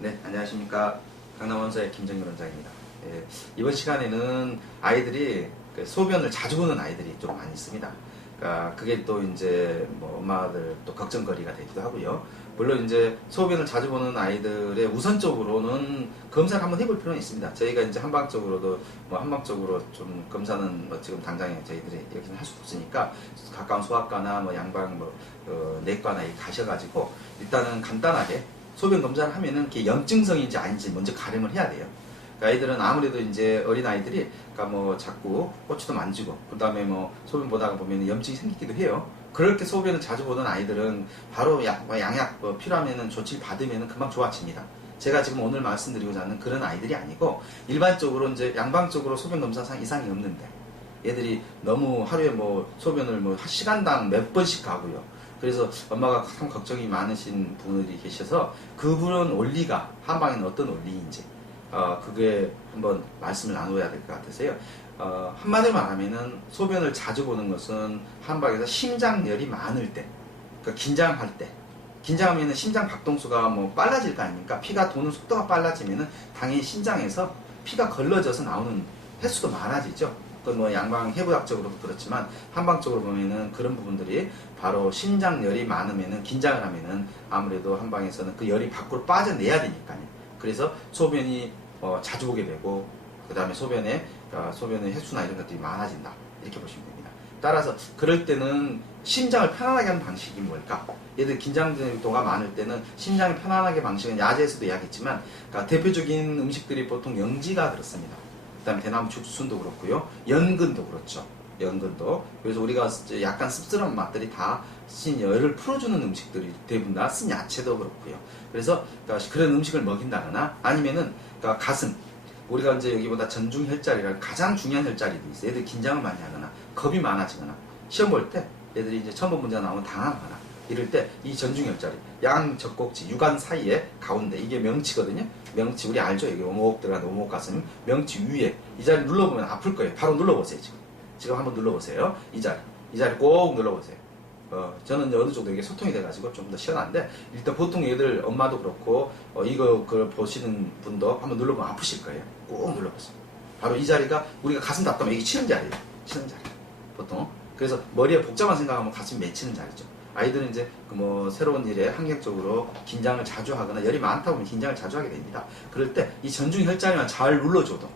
네, 안녕하십니까. 강남원서의 김정일 원장입니다. 예, 이번 시간에는 아이들이 소변을 자주 보는 아이들이 좀 많이 있습니다. 그러니까 그게 또 이제 뭐 엄마들 또 걱정거리가 되기도 하고요. 물론 이제 소변을 자주 보는 아이들의 우선적으로는 검사를 한번 해볼 필요는 있습니다. 저희가 이제 한방적으로도 뭐 한방적으로 좀 검사는 뭐 지금 당장에 저희들이 여기는 할 수도 없으니까 가까운 소아과나 뭐 양방 뭐 내과나 가셔가지고 일단은 간단하게 소변 검사를 하면은 그게 염증성인지 아닌지 먼저 가름을 해야 돼요. 그러니까 아이들은 아무래도 이제 어린 아이들이 그러니까 뭐 자꾸 꼬치도 만지고 그 다음에 뭐 소변 보다가 보면 염증이 생기기도 해요. 그렇게 소변을 자주 보던 아이들은 바로 양약 뭐 필요하면은 조치를 받으면은 금방 좋아집니다. 제가 지금 오늘 말씀드리고자 하는 그런 아이들이 아니고 일반적으로 이제 양방적으로 소변 검사상 이상이 없는데 얘들이 너무 하루에 뭐 소변을 뭐 시간당 몇 번씩 가고요. 그래서 엄마가 참 걱정이 많으신 분들이 계셔서 그분 원리가 한방에는 어떤 원리인지 그게 한번 말씀을 나눠야 될 것 같아서요. 한마디로 말하면은 소변을 자주 보는 것은 한방에서 심장열이 많을 때, 그러니까 긴장할 때, 긴장하면은 심장 박동수가 뭐 빨라질 거 아닙니까? 피가 도는 속도가 빨라지면은 당연히 심장에서 피가 걸러져서 나오는 횟수도 많아지죠. 그건 뭐 양방 해부학적으로도 그렇지만 한방적으로 보면은 그런 부분들이 바로 심장열이 많으면은 긴장을 하면은 아무래도 한방에서는 그 열이 밖으로 빠져내야 되니까요. 그래서 소변이 자주 보게 되고 그 다음에 소변의 횟수나 이런 것들이 많아진다 이렇게 보시면 됩니다. 따라서 그럴 때는 심장을 편안하게 하는 방식이 뭘까? 얘들 긴장도가 많을 때는 심장이 편안하게 방식은 야제에서도 이야기했지만 그러니까 대표적인 음식들이 보통 영지가 그렇습니다. 그 다음에 대나무 죽순도 그렇고요. 연근도 그렇죠. 연근도. 그래서 우리가 약간 씁쓸한 맛들이 다 쓴 열을 풀어주는 음식들이 대부분 다 쓴 야채도 그렇고요. 그래서 그러니까 그런 음식을 먹인다거나 아니면은 그러니까 가슴. 우리가 이제 여기보다 전중혈자리라는 가장 중요한 혈자리도 있어요. 얘들 긴장을 많이 하거나 겁이 많아지거나 시험 볼 때 얘들이 이제 처음 본 문제가 나오면 당황하거나 이럴 때 이 전중혈자리 양 젖꼭지 유관 사이에 가운데 이게 명치거든요. 명치 우리 알죠? 여기 오목 들어간 오목 가슴 명치 위에 이 자리 눌러보면 아플 거예요. 바로 눌러보세요. 지금 한번 눌러보세요. 이 자리 꼭 눌러보세요. 저는 어느 정도 이게 소통이 돼가지고 좀 더 시원한데 일단 보통 얘들 엄마도 그렇고 이거 그걸 보시는 분도 한번 눌러보면 아프실 거예요. 꼭 눌러보세요. 바로 이 자리가 우리가 가슴 답답하면 이게 치는 자리예요. 치는 자리 보통. 그래서 머리에 복잡한 생각하면 가슴이 맺히는 자리죠. 아이들은 이제 뭐 새로운 일에 환경적으로 긴장을 자주 하거나 열이 많다 보면 긴장을 자주 하게 됩니다. 그럴 때 이 전중 혈자리만 잘 눌러줘도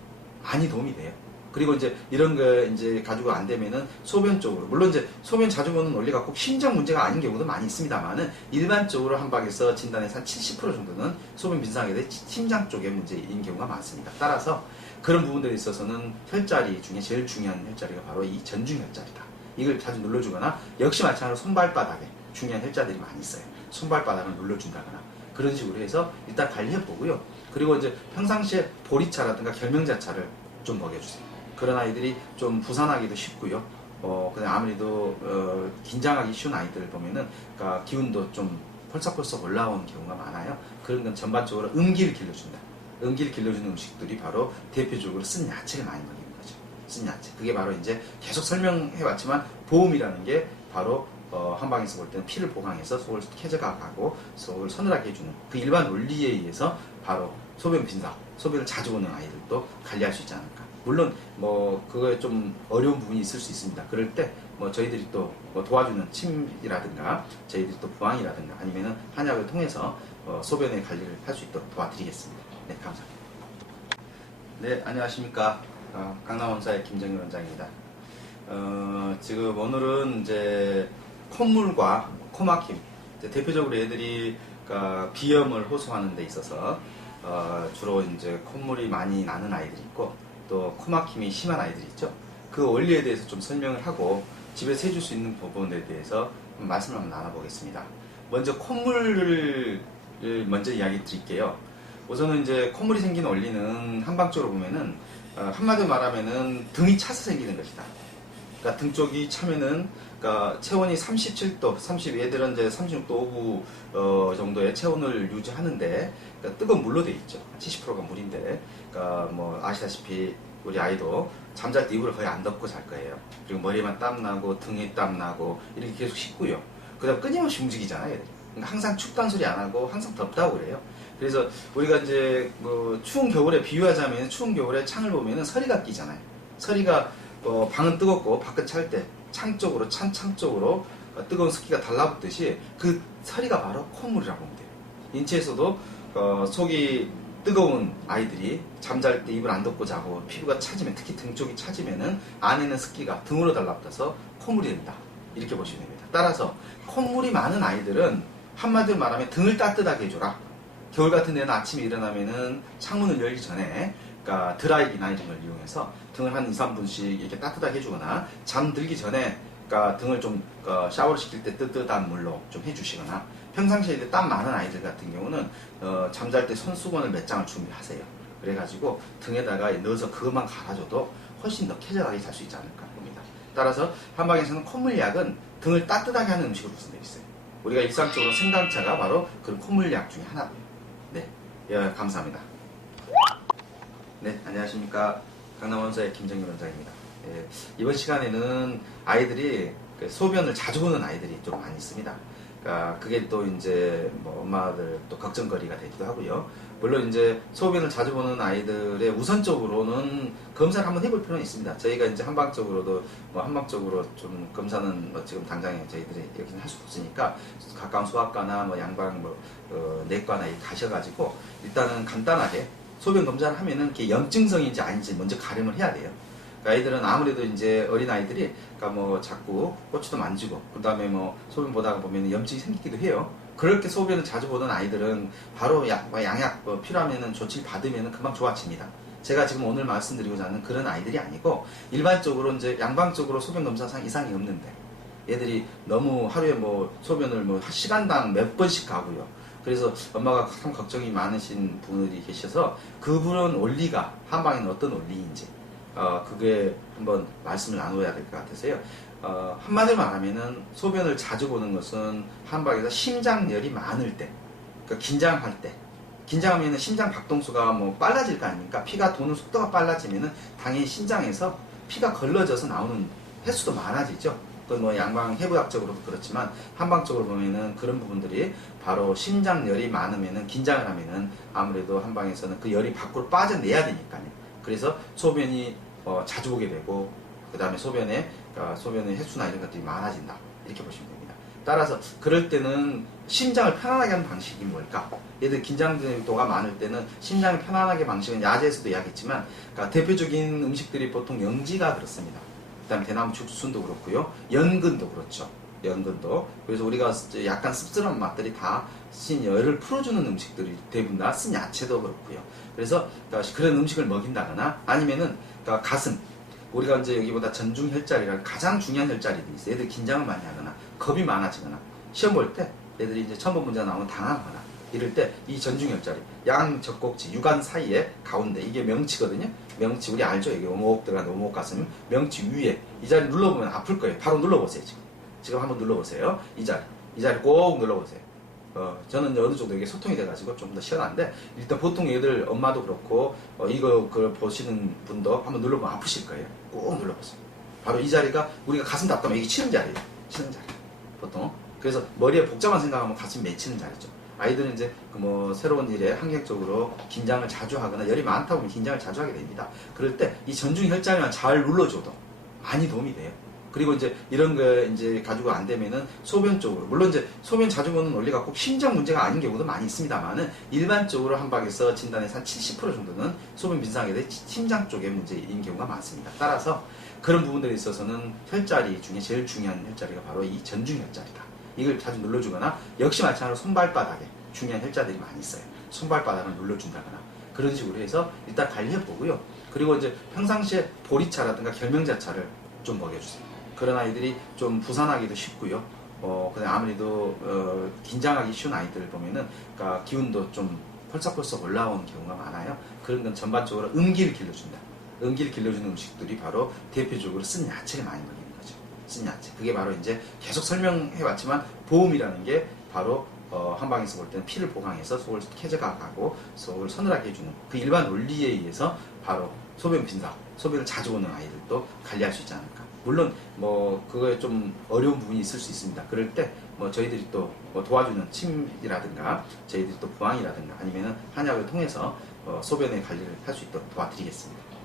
많이 도움이 돼요. 그리고 이제 이런 거 이제 가지고 안 되면은 소변 쪽으로 물론 이제 소변 자주 보는 원리가 꼭 심장 문제가 아닌 경우도 많이 있습니다만은 일반적으로 한방에서 진단에서 한 70% 정도는 소변 빈상하게 돼 심장 쪽의 문제인 경우가 많습니다. 따라서 그런 부분들에 있어서는 혈자리 중에 제일 중요한 혈자리가 바로 이 전중 혈자리다. 이걸 자주 눌러주거나 역시 마찬가지로 손발바닥에 중요한 혈자들이 많이 있어요. 손발바닥을 눌러준다거나 그런 식으로 해서 일단 관리해 보고요. 그리고 이제 평상시에 보리차라든가 결명자차를 좀 먹여주세요. 그런 아이들이 좀 부산하기도 쉽고요. 그다음 아무래도 긴장하기 쉬운 아이들 보면은 그러니까 기운도 좀 펄썩펄썩 올라오는 경우가 많아요. 그런 건 전반적으로 음기를 길러준다. 음기를 길러주는 음식들이 바로 대표적으로 쓴 야채를 많이 먹이는 거죠. 쓴 야채. 그게 바로 이제 계속 설명해왔지만 보험이라는 게 바로 한방에서 볼 때는 피를 보강해서 속을 쾌적하고 속을 서늘하게 해주는 그 일반 원리에 의해서 바로 소변 빈사, 소변을 자주 보는 아이들도 관리할 수 있지 않을까. 물론 뭐 그거에 좀 어려운 부분이 있을 수 있습니다. 그럴 때 뭐 저희들이 또 뭐 도와주는 침이라든가 저희들이 또 부항이라든가 아니면은 한약을 통해서 소변의 관리를 할 수 있도록 도와드리겠습니다. 네, 감사합니다. 네, 안녕하십니까. 강남원사의 김정일 원장입니다. 지금 오늘은 이제 콧물과 코막힘, 대표적으로 애들이 그러니까 비염을 호소하는 데 있어서 주로 이제 콧물이 많이 나는 아이들이 있고 또 코막힘이 심한 아이들이 있죠. 그 원리에 대해서 좀 설명을 하고 집에서 해줄 수 있는 부분에 대해서 말씀을 한번 나눠보겠습니다. 먼저 콧물을 먼저 이야기 드릴게요. 우선은 이제 콧물이 생기는 원리는 한방적으로 보면은 한마디로 말하면은 등이 차서 생기는 것이다. 그러니까 등 쪽이 차면은 그러니까 체온이 37도, 얘들은 이제 36도 5분 정도의 체온을 유지하는데 그러니까 뜨거운 물로 돼 있죠. 70%가 물인데 그러니까 뭐 아시다시피 우리 아이도 잠잘 때 이불을 거의 안 덮고 잘 거예요. 그리고 머리만 땀 나고 등에 땀 나고 이렇게 계속 씻고요. 그다음 끊임없이 움직이잖아요. 애들이. 그러니까 항상 춥다는 소리 안 하고 항상 덥다고 그래요. 그래서 우리가 이제 뭐 추운 겨울에 비유하자면 추운 겨울에 창을 보면은 서리가 끼잖아요. 서리가 방은 뜨겁고 밖은 찰 때 창 쪽으로 찬 창 쪽으로 뜨거운 습기가 달라붙듯이 그 서리가 바로 콧물이라고 보면 돼요. 인체에서도 속이 뜨거운 아이들이 잠잘 때 입을 안 덮고 자고 피부가 차지면 특히 등 쪽이 차지면은 안에는 습기가 등으로 달라붙어서 콧물이 된다. 이렇게 보시면 됩니다. 따라서 콧물이 많은 아이들은 한마디로 말하면 등을 따뜻하게 해줘라. 겨울 같은 데는 아침에 일어나면은 창문을 열기 전에 그러니까 드라이기나 이런 걸 이용해서 등을 한 2, 3분씩 이렇게 따뜻하게 해주거나 잠들기 전에 그러니까 등을 좀 샤워를 시킬 때 뜨뜻한 물로 좀 해주시거나 평상시에 땀 많은 아이들 같은 경우는 잠잘 때 손수건을 몇 장을 준비하세요. 그래가지고 등에다가 넣어서 그것만 갈아줘도 훨씬 더 쾌적하게 잘 수 있지 않을까 봅니다. 따라서 한방에서는 콧물약은 등을 따뜻하게 하는 음식으로 구성되어 있어요. 우리가 일상적으로 생강차가 바로 그런 콧물약 중에 하나고요. 네, 감사합니다. 네, 안녕하십니까. 강남원서의 김정일 원장입니다. 이번 시간에는 아이들이 소변을 자주 보는 아이들이 좀 많이 있습니다. 그러니까 그게 또 이제 뭐 엄마들 또 걱정거리가 되기도 하고요. 물론 이제 소변을 자주 보는 아이들의 우선적으로는 검사를 한번 해볼 필요는 있습니다. 저희가 이제 한방적으로도 뭐 한방적으로 좀 검사는 뭐 지금 당장에 저희들이 여기는 할 수 없으니까 가까운 소아과나 뭐 양방 뭐 내과나 가셔가지고 일단은 간단하게 소변 검사를 하면은 그게 염증성인지 아닌지 먼저 가름을 해야 돼요. 그러니까 아이들은 아무래도 이제 어린 아이들이 그러니까 뭐 자꾸 꼬치도 만지고 그 다음에 뭐 소변 보다가 보면 염증이 생기기도 해요. 그렇게 소변을 자주 보던 아이들은 바로 양약 필요하면은 조치를 받으면은 금방 좋아집니다. 제가 지금 오늘 말씀드리고자 하는 그런 아이들이 아니고 일반적으로 이제 양방적으로 소변 검사상 이상이 없는데 얘들이 너무 하루에 뭐 소변을 뭐 시간당 몇 번씩 가고요. 그래서 엄마가 참 걱정이 많으신 분들이 계셔서 그분은 원리가 한방에는 어떤 원리인지 그게 한번 말씀을 나눠야 될 것 같아서요. 한마디로 말하면은 소변을 자주 보는 것은 한방에서 심장열이 많을 때, 그러니까 긴장할 때, 긴장하면은 심장 박동수가 뭐 빨라질 거 아닙니까? 피가 도는 속도가 빨라지면은 당연히 심장에서 피가 걸러져서 나오는 횟수도 많아지죠. 그건 뭐 양방 해부학적으로도 그렇지만 한방적으로 보면은 그런 부분들이 바로 심장열이 많으면은 긴장을 하면은 아무래도 한방에서는 그 열이 밖으로 빠져내야 되니까요. 그래서 소변이 자주 보게 되고 그 다음에 소변의 횟수나 이런 것들이 많아진다 이렇게 보시면 됩니다. 따라서 그럴 때는 심장을 편안하게 하는 방식이 뭘까? 얘들 긴장도가 많을 때는 심장을 편안하게 방식은 야제에서도 이야기했지만 그러니까 대표적인 음식들이 보통 영지가 그렇습니다. 그 다음에 대나무 죽순도 그렇고요. 연근도 그렇죠. 연근도. 그래서 우리가 약간 씁쓸한 맛들이 다 신 열을 풀어주는 음식들이 대부분 다 쓴 야채도 그렇고요. 그래서 그런 음식을 먹인다거나 아니면은 가슴. 우리가 이제 여기보다 전중 혈자리라는 가장 중요한 혈자리들이 있어요. 애들 긴장을 많이 하거나 겁이 많아지거나 시험 볼 때 애들이 이제 처음 본 문제가 나오면 당하거나 이럴 때 이 전중 혈자리 양 젖꼭지 유관 사이에 가운데 이게 명치거든요. 명치 우리 알죠? 여기 오목 들어간 오목 가슴 명치 위에 이 자리 눌러보면 아플 거예요. 바로 눌러보세요. 지금 한번 눌러보세요. 이 자리 꼭 눌러보세요. 저는 어느 정도 이게 소통이 돼가지고 좀 더 시원한데 일단 보통 얘들 엄마도 그렇고 그걸 보시는 분도 한번 눌러보면 아프실 거예요. 꼭 눌러보세요. 바로 이 자리가 우리가 가슴 답답하면 이게 치는 자리예요. 치는 자리 보통. 그래서 머리에 복잡한 생각하면 가슴 맺히는 자리죠. 아이들은 이제 뭐 새로운 일에 환경적으로 긴장을 자주 하거나 열이 많다 보면 긴장을 자주 하게 됩니다. 그럴 때 이 전중 혈자리만 잘 눌러줘도 많이 도움이 돼요. 그리고 이제 이런 거 이제 가지고 안 되면은 소변 쪽으로 물론 이제 소변 자주 보는 원리가 꼭 심장 문제가 아닌 경우도 많이 있습니다만은 일반적으로 한방에서 진단에서 한 70% 정도는 소변 빈상에 대해 심장 쪽의 문제인 경우가 많습니다. 따라서 그런 부분들에 있어서는 혈자리 중에 제일 중요한 혈자리가 바로 이 전중 혈자리다. 이걸 자주 눌러주거나 역시 마찬가지로 손발바닥에 중요한 혈자들이 많이 있어요. 손발바닥을 눌러준다거나 그런 식으로 해서 일단 관리해 보고요. 그리고 이제 평상시에 보리차라든가 결명자차를 좀 먹여주세요. 그런 아이들이 좀 부산하기도 쉽고요. 그다음 아무래도 긴장하기 쉬운 아이들 보면은 그러니까 기운도 좀 펄썩펄썩 올라오는 경우가 많아요. 그런 건 전반적으로 음기를 길러준다. 음기를 길러주는 음식들이 바로 대표적으로 쓴 야채를 많이 먹이는 거죠. 쓴 야채. 그게 바로 이제 계속 설명해왔지만 보음이라는 게 바로 한방에서 볼 때는 피를 보강해서 속을 쾌적하고 속을 서늘하게 해주는 그 일반 원리에 의해서 바로 소변 빈사, 소변을 자주 오는 아이들도 관리할 수 있지 않을까. 물론 뭐 그거에 좀 어려운 부분이 있을 수 있습니다. 그럴 때 뭐 저희들이 또 뭐 도와주는 침이라든가 저희들이 또 부항이라든가 아니면은 한약을 통해서 소변의 관리를 할 수 있도록 도와드리겠습니다.